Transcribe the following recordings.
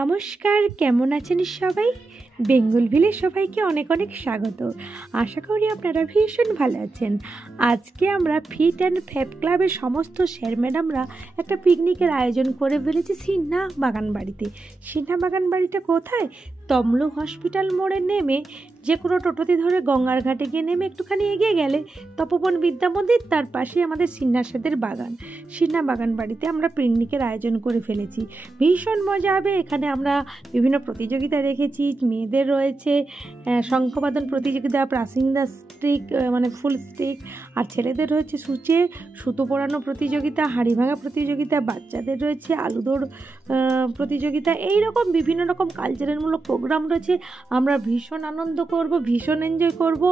নমস্কার, কেমন আছেন সবাই? বেঙ্গল ভিলে সবাইকে অনেক অনেক স্বাগত। আশা করি আপনারা ভীষণ ভালো আছেন। আজকে আমরা ফিট অ্যান্ড ফ্যাব ক্লাবের সমস্ত স্যার ম্যাডামরা একটা পিকনিকের আয়োজন করে ফেলেছি সিনহা বাগান বাড়িতে। সিনহা বাগান বাড়িটা কোথায়? তমলুক হসপিটাল মোড়ে নেমে যে কোনো টোটোতে ধরে গঙ্গার ঘাটে গিয়ে নেমে একটুখানি এগিয়ে গেলে তপোবন বিদ্যা মন্দির, তার পাশে আমাদের সিনহা সাদের বাগান। সিনহা বাগান বাড়িতে আমরা পিকনিকের আয়োজন করে ফেলেছি। ভীষণ মজা হবে। এখানে আমরা বিভিন্ন প্রতিযোগিতা রেখেছি। মেয়েদের রয়েছে শঙ্খবাদন প্রতিযোগিতা, প্রাসিং দ্য স্টিক মানে ফুল স্টিক, আর ছেলেদের রয়েছে সূচে সুতো পরানো প্রতিযোগিতা, হাঁড়ি ভাঙা প্রতিযোগিতা, বাচ্চাদের রয়েছে আলু দৌড় প্রতিযোগিতা। এই রকম বিভিন্ন রকম কালচারালমূলক প্রোগ্রাম রয়েছে। আমরা ভীষণ আনন্দ করব, ভীষণ এনজয় করব,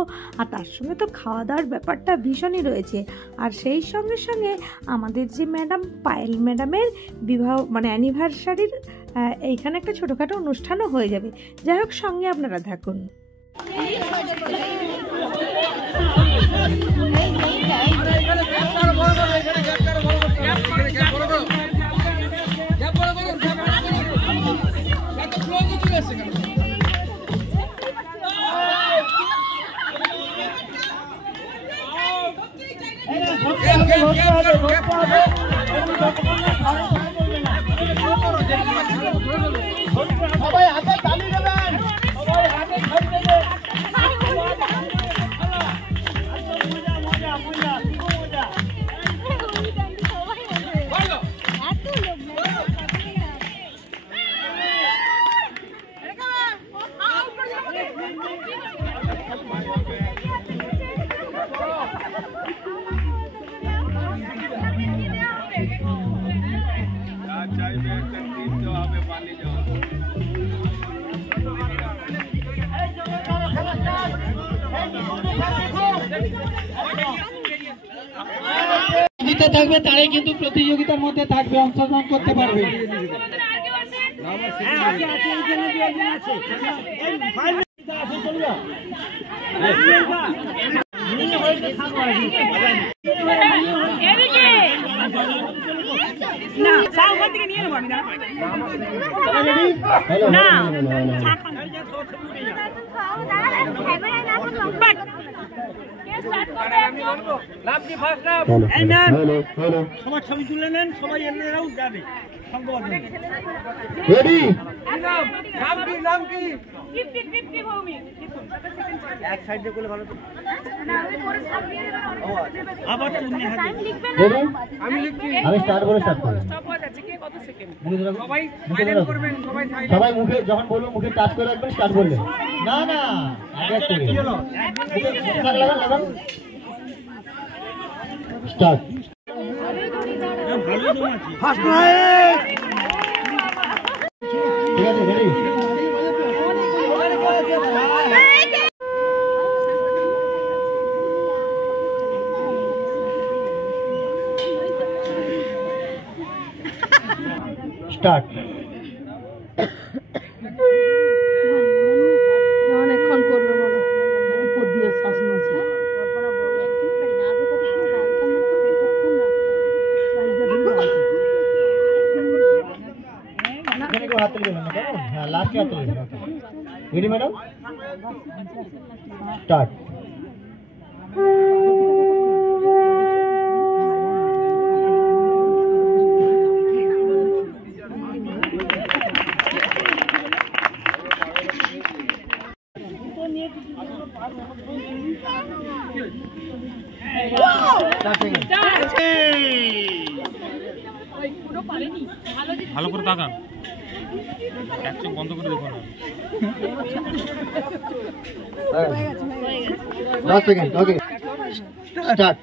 আর তার সঙ্গে তো খাওয়া দাওয়ার ব্যাপারটা ভীষণই রয়েছে। আর সেই সঙ্গে সঙ্গে আমাদের যে ম্যাডাম পায়েল ম্যাডামের বিবাহ মানে অ্যানিভার্সারির এইখানে একটা ছোটোখাটো অনুষ্ঠানও হয়ে যাবে। যাই হোক, সঙ্গে আপনারা থাকুন। সবাই হাতে তালি দেবেন, সবাই হাতে তালি দেবেন। থাকবে তারাই কিন্তু প্রতিযোগিতার মধ্যে থাকবে, অংশগ্রহণ করতে পারবে। সবার ছবি তুলে নেন, সবাই এমনিরাও যাবে। এক সাইডে করলে ভালো। আমি স্টার্ট করে স্টার্ট করব। সবাই মুখে যখন বলবো মুখে টাচ করে রাখবেন, স্টার্ট করবেন। না না আগে করে লাগান স্টার্ট। ফার্স্ট রাইট, ঠিক আছে, রেডি। স্টার্ট। অনেকক্ষণ করবে বলো, উপর দিয়ে শ্বাস নিচ্ছে। হ্যাঁ, লাস্টে হাত তুলবেন। Ready madam, start. ভালো করে তাকান, এক চোখ বন্ধ করে দেখুন। 10 সেকেন্ড, ওকে, স্টার্ট।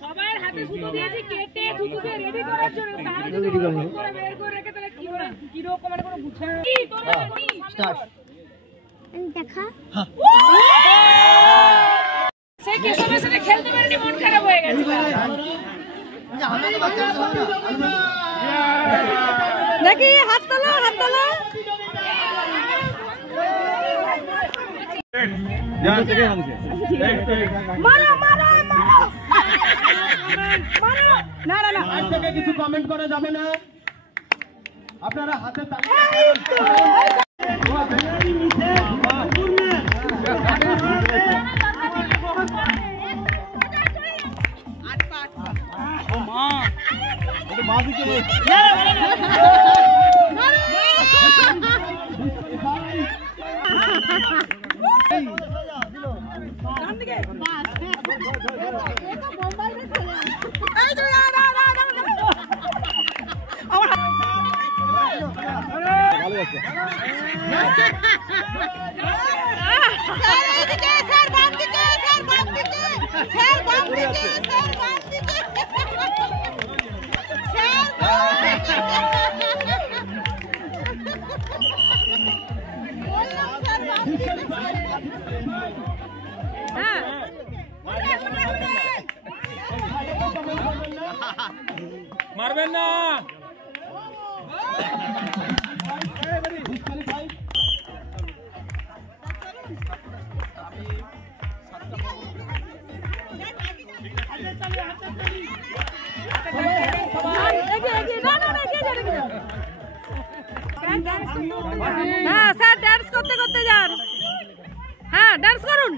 সবার হাতে সুতো দিয়েছি, কেটে সুতো দিয়ে রেডি করার জন্য। তাহলে যদি বের করে রেখে তাহলে কি হবে? কি রকম মানে কোনো বুঝা নেই। স্টার্ট। দেখা সেই কেশবের সাথে খেলতে পারেনি, মন খারাপ হয়ে গেছে। দেখি হাত তোলো, হাত তোলো। মারো মারো মারো মারো। না না না, আজ থেকে কিছু কমেন্ট করা যাবে না, আপনারা হাতে মারবেন না। হ্যাঁ স্যার, ডান্স করতে করতে যান। হ্যাঁ ডান্স করুন।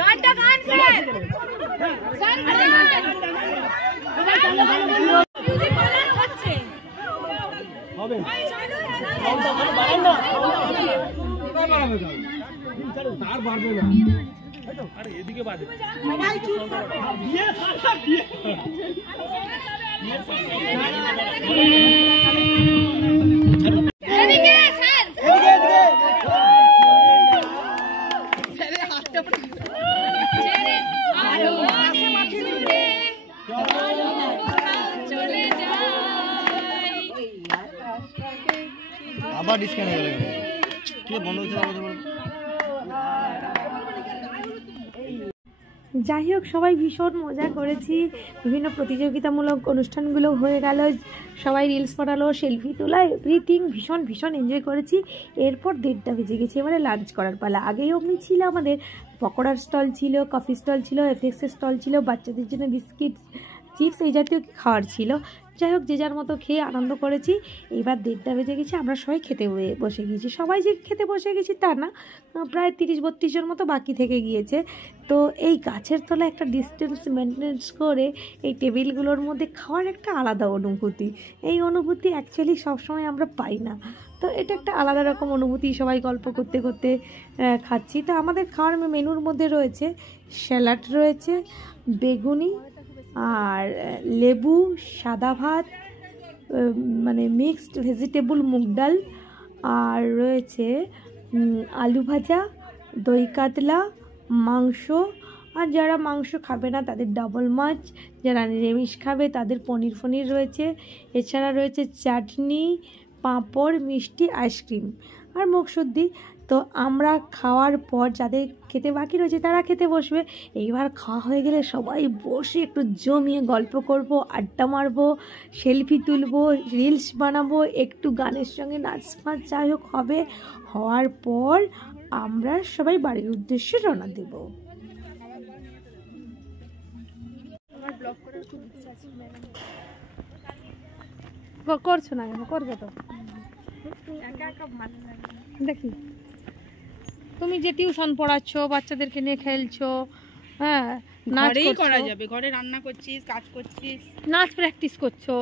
গানটা গান স্যার, হবে তার বাড়বে না। আরে এদিকে বাজে। আবার ডিসকানেক্ট হয়ে গেল, কি বন্ধ হচ্ছে না? যাই হোক, সবাই ভীষণ মজা করেছি। বিভিন্ন প্রতিযোগিতামূলক অনুষ্ঠানগুলো হয়ে গেল, সবাই রিলস বানালো, সেলফি তোলা, এভরিথিং ভীষণ ভীষণ এনজয় করেছি। এরপর 1:30 বেজে গেছে, এবারে লাঞ্চ করার পালা। আগেই অমনি ছিল আমাদের পকোড়ার স্টল ছিল, কফি স্টল ছিল, এফএক্সের স্টল ছিল, বাচ্চাদের জন্য বিস্কিট, চিপস এই জাতীয় খাওয়ার ছিল। যাই হোক, যে যার মতো খেয়ে আনন্দ করেছি। এবার 1:30 বেজে গেছে, আমরা সবাই খেতে বসে গিয়েছি। সবাই যে খেতে বসে গেছি তা না, প্রায় 30-32 জন মতো বাকি থেকে গিয়েছে। তো এই গাছের তলায় একটা ডিস্টেন্স মেনটেন্স করে এই টেবিলগুলোর মধ্যে খাওয়ার একটা আলাদা অনুভূতি। এই অনুভূতি অ্যাকচুয়ালি সবসময় আমরা পাই না। তো এটা একটা আলাদা রকম অনুভূতি, সবাই গল্প করতে করতে খাচ্ছি। তো আমাদের খাওয়ার মেনুর মধ্যে রয়েছে স্যালাড, রয়েছে বেগুনি আর লেবু, সাদা ভাত, মানে মিক্সড ভেজিটেবল মুগ ডাল, আর রয়েছে আলু ভাজা, দই কাতলা, মাংস, আর যারা মাংস খাবে না তাদের ডাবল মাছ, যারা নিরামিষ খাবে তাদের পনির ফনির রয়েছে। এছাড়া রয়েছে চাটনি, পাঁপড়, মিষ্টি, আইসক্রিম আর মুখশুদ্ধি। তো আমরা খাওয়ার পর যাদের খেতে বাকি রয়েছে তারা খেতে বসবে। এইবার খাওয়া হয়ে গেলে সবাই বসে একটু জমিয়ে গল্প করব, আড্ডা মারবো, সেলফি তুলবো, রিলস বানাবো, একটু গানের সঙ্গে নাচ ফাচ যাই হোক হবে। হওয়ার পর আমরা সবাই বাড়ির উদ্দেশ্যে রওনা দেব। করছো না কেন? করবে তো, দেখি তুমি যে টিউশন পড়াচ্ছ, বাচ্চাদেরকে নিয়ে খেলছো, হ্যাঁ নাচ করা যাবে, ঘরে রান্না করছিস, কাজ করছিস, নাচ প্র্যাকটিস করছো,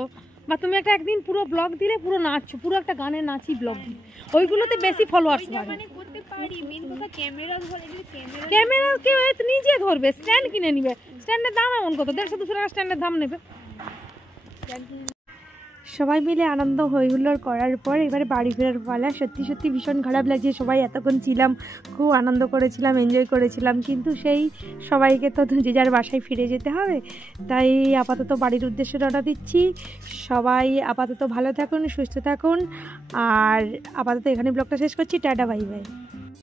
বা তুমি একটা একদিন পুরো ব্লগ দিলে, পুরো নাচছো, পুরো একটা গানের নাচি ব্লগ দিলে, ওইগুলোতে বেশি ফলোয়ার্স বাড়ে। মানে করতে পারি, মেন কথা ক্যামেরা ধরে, ক্যামেরা কেউ নিজে ধরবে, স্ট্যান্ড কিনে নিবে। স্ট্যান্ডের দাম এমন কত, 150-200 টাকা স্ট্যান্ডের দাম নেবে। সবাই মিলে আনন্দ হইহুল্লোড় করার পর এবারে বাড়ি ফেরার পালা। সত্যি সত্যি ভীষণ খারাপ লাগছে, সবাই এতক্ষণ ছিলাম, খুব আনন্দ করেছিলাম, এনজয় করেছিলাম, কিন্তু সেই সবাইকে তো যে যার বাসায় ফিরে যেতে হবে। তাই আপাতত বাড়ির উদ্দেশ্যে রওনা দিচ্ছি। সবাই আপাতত ভালো থাকুন, সুস্থ থাকুন, আর আপাতত এখানে ব্লগটা শেষ করছি। Tata, bye bye.